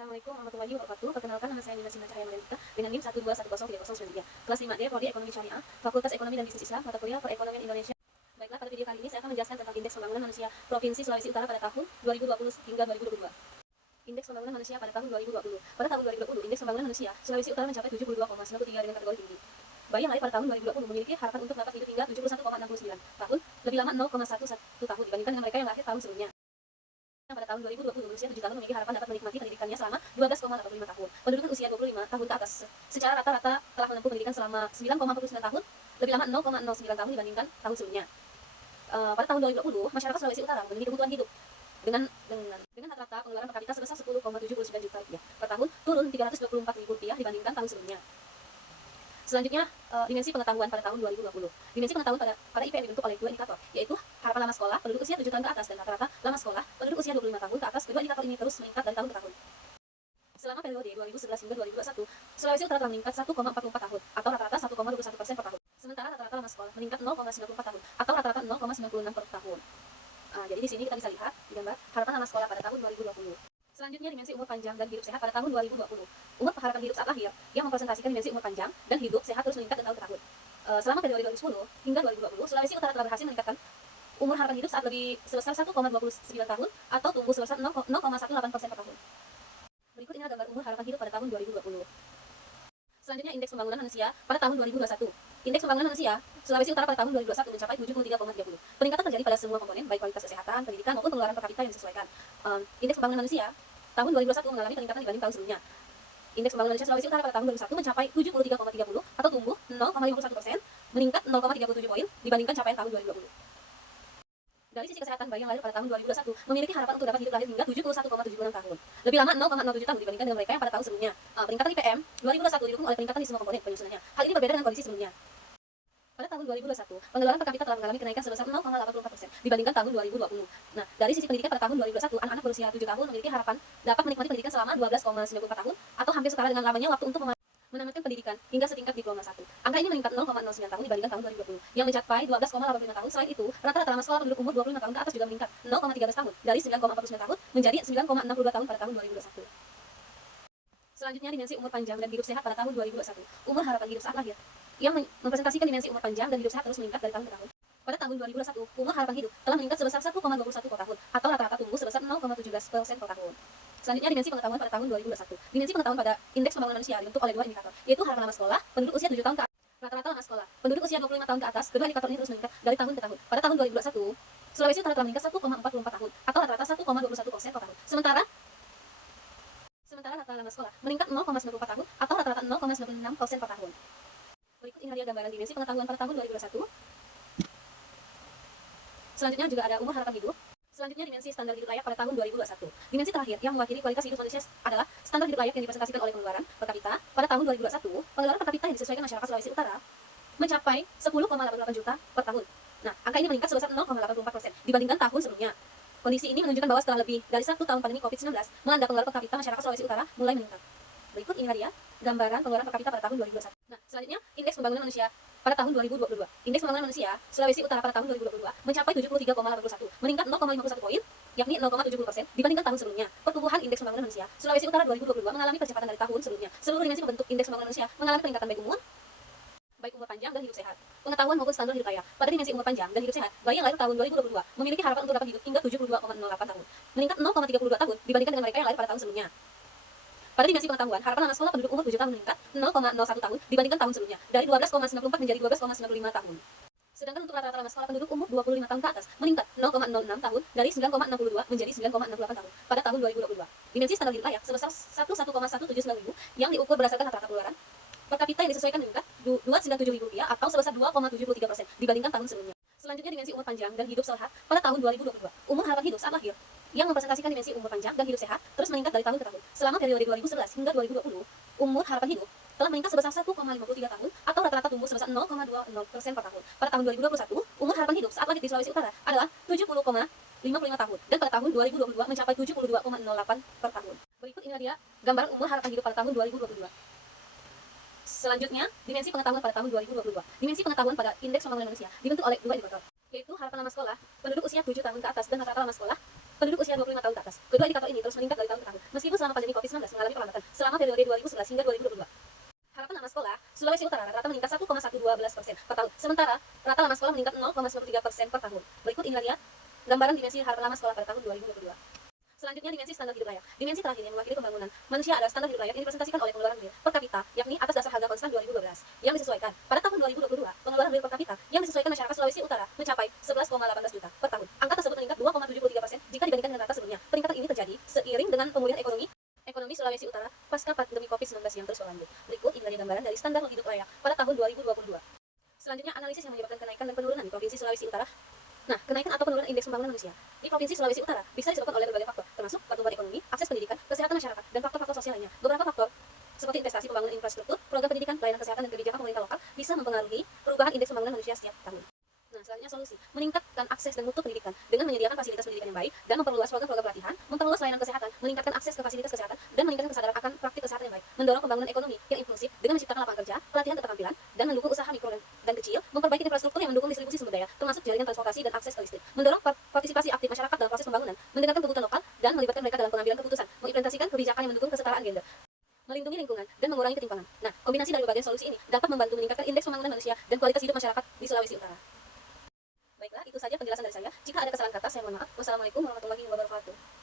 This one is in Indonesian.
Assalamualaikum warahmatullahi wabarakatuh. Perkenalkan, nama saya Nina Sinta Cahaya Mariantika dengan NIM 121103093. Kelas 5D, Prodi Ekonomi Syariah, Fakultas Ekonomi dan Bisnis Islam, mata kuliah Perekonomian Indonesia. Baiklah, pada video kali ini saya akan menjelaskan tentang Indeks Pembangunan Manusia Provinsi Sulawesi Utara pada tahun 2020 hingga 2022. Indeks Pembangunan Manusia pada tahun 2020. Pada tahun 2020, Indeks Pembangunan Manusia Sulawesi Utara mencapai 72,93 dengan kategori tinggi. Bayangkari pada tahun 2020 memiliki harapan untuk dapat hidup hingga 71,69 tahun, lebih lama 0,11 tahun dibandingkan dengan mereka yang lahir tahun sebelumnya. Pada tahun 2020 berusia 7 tahun memiliki harapan dapat menikmati pendidikannya selama 12,85 tahun. Penduduk usia 25 tahun ke atas secara rata-rata telah menempuh pendidikan selama 9,49 tahun, lebih lama 0,09 tahun dibandingkan tahun sebelumnya. Pada tahun 2020, masyarakat Sulawesi Utara memenuhi kebutuhan hidup dengan rata-rata pengeluaran per kapita sebesar 10,79 juta rupiah per tahun, turun 324 ribu rupiah dibandingkan tahun sebelumnya. Selanjutnya, dimensi pengetahuan pada tahun 2020. Dimensi pengetahuan pada IPM dibentuk oleh dua indikator, yaitu harapan lama sekolah penduduk usia 7 tahun ke atas dan rata-rata lama sekolah penduduk usia 25 tahun ke atas. Kedua indikator ini terus meningkat dari tahun ke tahun. Selama periode 2011 hingga 2021, Sulawesi Utara telah meningkat 1,44 tahun atau rata-rata 1,21% per tahun. Sementara rata-rata lama sekolah meningkat 0,94 tahun atau rata-rata 0,96 per tahun. Jadi di sini kita bisa lihat di gambar harapan lama sekolah pada tahun 2020. Selanjutnya, dimensi umur panjang dan hidup sehat pada tahun 2020. Umur harapan hidup saat lahir yang mempresentasikan dimensi umur panjang dan hidup sehat terus meningkat dari tahun ke tahun. Selama periode 2010 hingga 2020, Sulawesi Utara telah berhasil meningkatkan umur harapan hidup saat lebih sebesar 1,29 tahun atau tumbuh sebesar 0,18% per tahun. Berikut ini gambar umur harapan hidup pada tahun 2020. Selanjutnya, Indeks Pembangunan Manusia pada tahun 2021. Indeks Pembangunan Manusia Sulawesi Utara pada tahun 2021 mencapai 73,30. Peningkatan terjadi pada semua komponen, baik kualitas kesehatan, pendidikan, maupun pengeluaran per kapita yang disesuaikan. Indeks Pembangunan Manusia tahun 2021 mengalami peningkatan dibanding tahun sebelumnya. Indeks Pembangunan Manusia Sulawesi Utara pada tahun 2021 mencapai 73,30 atau tumbuh 0,51%, meningkat 0,37 poin dibandingkan capaian tahun 2020. Dari sisi kesehatan, bayi yang lahir pada tahun 2021 memiliki harapan untuk dapat hidup lahir hingga 71,76 tahun, lebih lama 0,07 tahun dibandingkan dengan mereka yang pada tahun sebelumnya. Peningkatan IPM 2021 didukung oleh peningkatan di semua komponen penyusunannya. Hal ini berbeda dengan kondisi sebelumnya. Pada tahun 2021, pengeluaran per kapita telah mengalami kenaikan sebesar 0,84% dibandingkan tahun 2020. Nah, dari sisi pendidikan pada tahun 2021, anak-anak berusia 7 tahun memiliki harapan dapat menikmati pendidikan selama 12,94 tahun atau hampir setara dengan lamanya waktu untuk menamatkan pendidikan hingga setingkat diploma 1. Angka ini meningkat 0,09 tahun dibandingkan tahun 2020 yang mencapai 12,85 tahun. Selain itu, rata-rata lama sekolah penduduk umur 25 tahun ke atas juga meningkat 0,13 tahun dari 9,49 tahun menjadi 9,62 tahun pada tahun 2021. Selanjutnya, dimensi umur panjang dan hidup sehat pada tahun 2021. Umur harapan hidup saat lahir yang mempresentasikan dimensi umur panjang dan hidup sehat terus meningkat dari tahun ke tahun. Pada tahun 2021, umur harapan hidup telah meningkat sebesar 1,21 per tahun atau rata-rata tumbuh sebesar 0,17% per tahun. Selanjutnya, dimensi pengetahuan pada tahun 2021. Dimensi pengetahuan pada Indeks Pembangunan Manusia dibentuk oleh dua indikator, yaitu harapan lama sekolah penduduk usia 7 tahun ke atas, rata-rata lama sekolah penduduk usia 25 tahun ke atas. Kedua indikator ini terus meningkat dari tahun ke tahun. Pada tahun 2021, Sulawesi Utara telah meningkat 1,44 tahun atau rata-rata 1,21% per tahun. Sementara rata-rata lama sekolah meningkat 0,94 tahun atau rata-rata 0,96% per tahun. Berikut ini adalah gambaran dimensi pengetahuan pada tahun 2021. Selanjutnya juga ada umur harapan hidup. Selanjutnya, dimensi standar hidup layak pada tahun 2021. Dimensi terakhir yang mewakili kualitas hidup manusia adalah standar hidup layak yang dipresentasikan oleh pengeluaran per kapita. Pada tahun 2021, pengeluaran per kapita yang disesuaikan masyarakat Sulawesi Utara mencapai 10,88 juta per tahun. Nah, angka ini meningkat sebesar 0,84% dibandingkan tahun sebelumnya. Kondisi ini menunjukkan bahwa setelah lebih dari 1 tahun pandemi COVID-19 melanda, pengeluaran per kapita masyarakat Sulawesi Utara mulai meningkat. Berikut ini dia gambaran pengeluaran per kapita pada tahun 2021. Nah, selanjutnya, Indeks Pembangunan Manusia pada tahun 2022. Indeks Pembangunan Manusia Sulawesi Utara pada tahun 2022 mencapai 73,81, meningkat 0,51 poin, yakni 0,70% dibandingkan tahun sebelumnya. Pertumbuhan Indeks Pembangunan Manusia Sulawesi Utara 2022 mengalami percepatan dari tahun sebelumnya. Seluruh dimensi membentuk Indeks Pembangunan Manusia mengalami peningkatan baik umur panjang dan hidup sehat, pengetahuan maupun standar hidup layak. Pada dimensi umur panjang dan hidup sehat, bayi yang lahir tahun 2022 memiliki harapan untuk dapat hidup hingga 72,08 tahun, meningkat 0,32 tahun dibandingkan dengan mereka yang lahir pada tahun sebelumnya. Pada dimensi pengetahuan, harapan lama sekolah penduduk umur 7 tahun meningkat 0,01 tahun dibandingkan tahun sebelumnya, dari 12,94 menjadi 12,95 tahun. Sedangkan untuk rata-rata lama sekolah penduduk umur 25 tahun ke atas meningkat 0,06 tahun dari 9,62 menjadi 9,68 tahun pada tahun 2022. Dimensi standar hidup layak sebesar 1,179 ribu yang diukur berdasarkan rata-rata pengeluaran per kapita yang disesuaikan meningkat 297 ribu rupiah atau sebesar 2,73% dibandingkan tahun sebelumnya. Selanjutnya, dimensi umur panjang dan hidup sehat pada tahun 2022. Umur harapan hidup saat lahir yang mempresentasikan dimensi umur panjang dan hidup sehat terus meningkat dari tahun ke tahun. Selama periode 2011 hingga 2020, umur harapan hidup telah meningkat sebesar 1,53 tahun atau rata-rata tumbuh sebesar 0,20% per tahun. Pada tahun 2021, umur harapan hidup saat lahir di Sulawesi Utara adalah 70,55 tahun dan pada tahun 2022 mencapai 72,08 per tahun. Berikut ini dia gambaran umur harapan hidup pada tahun 2022. Selanjutnya, dimensi pengetahuan pada tahun 2022. Dimensi pengetahuan pada Indeks Pembangunan Manusia dibentuk oleh dua indikator, yaitu harapan lama sekolah penduduk usia 7 tahun ke atas dan rata-rata lama sekolah penduduk usia 25 tahun ke atas. Kedua indikator ini terus meningkat dari tahun ke tahun, meskipun selama pandemi COVID-19 mengalami perlambatan selama periode 2011 hingga 2022. Harapan lama sekolah, Sulawesi Utara rata-rata meningkat 1,112% per tahun, sementara rata lama sekolah meningkat 0,93% per tahun. Berikut inilah dia gambaran dimensi harapan lama sekolah pada tahun 2022. Selanjutnya dimensi standar hidup layak. Dimensi terakhir yang mewakili pembangunan manusia adalah standar hidup layak yang dipresentasikan oleh pengeluaran real per kapita, yakni atas dasar harga konstan 2012 yang disesuaikan. Pada tahun 2022, pengeluaran real per kapita yang disesuaikan masyarakat Sulawesi Utara mencapai 11,18 juta per tahun. Angka tersebut meningkat 2,73% jika dibandingkan dengan rata sebelumnya. Peningkatan ini terjadi seiring dengan pemulihan ekonomi Sulawesi Utara pasca pandemi COVID-19 yang terus berlanjut. Berikut inilah gambaran dari standar hidup layak pada tahun 2022. Selanjutnya analisis yang menyebabkan kenaikan dan penurunan di Provinsi Sulawesi Utara. Nah, kenaikan atau penurunan indeks pembangunan manusia di Provinsi Sulawesi Utara bisa disebabkan oleh berbagai faktor, termasuk pertumbuhan ekonomi, akses pendidikan, kesehatan masyarakat, dan faktor-faktor sosial lainnya. Beberapa faktor seperti investasi pembangunan infrastruktur, program pendidikan, pelayanan kesehatan, dan kebijakan pemerintah lokal bisa mempengaruhi perubahan indeks pembangunan manusia setiap tahun. Nah, selanjutnya solusi. Meningkatkan akses dan mutu pendidikan dengan menyediakan fasilitas pendidikan yang baik dan memperluas program-program pelatihan, memperluas layanan kesehatan, meningkatkan akses ke fasilitas kesehatan, dan meningkatkan kesadaran akan praktik kesehatan yang baik, mendorong pembangunan ekonomi yang inklusif dengan menciptakan lapangan kerja, pelatihan keterampilan, dan mendukung usaha mikro dan kecil, memperbaiki infrastruktur yang mendukung distribusi sumber daya, termasuk jaringan transportasi dan akses ke listrik, mendorong partisipasi aktif masyarakat dalam proses pembangunan, mendengarkan kebutuhan lokal, dan melibatkan mereka dalam pengambilan keputusan, mengimplementasikan kebijakan yang mendukung kesetaraan gender, melindungi lingkungan, dan mengurangi ketimpangan. Nah, kombinasi dari berbagai solusi ini dapat membantu meningkatkan indeks pembangunan manusia dan kualitas hidup masyarakat di Sulawesi Utara. Baiklah, itu saja penjelasan dari saya. Jika ada kesalahan kata, saya mohon maaf. Wassalamualaikum warahmatullahi wabarakatuh.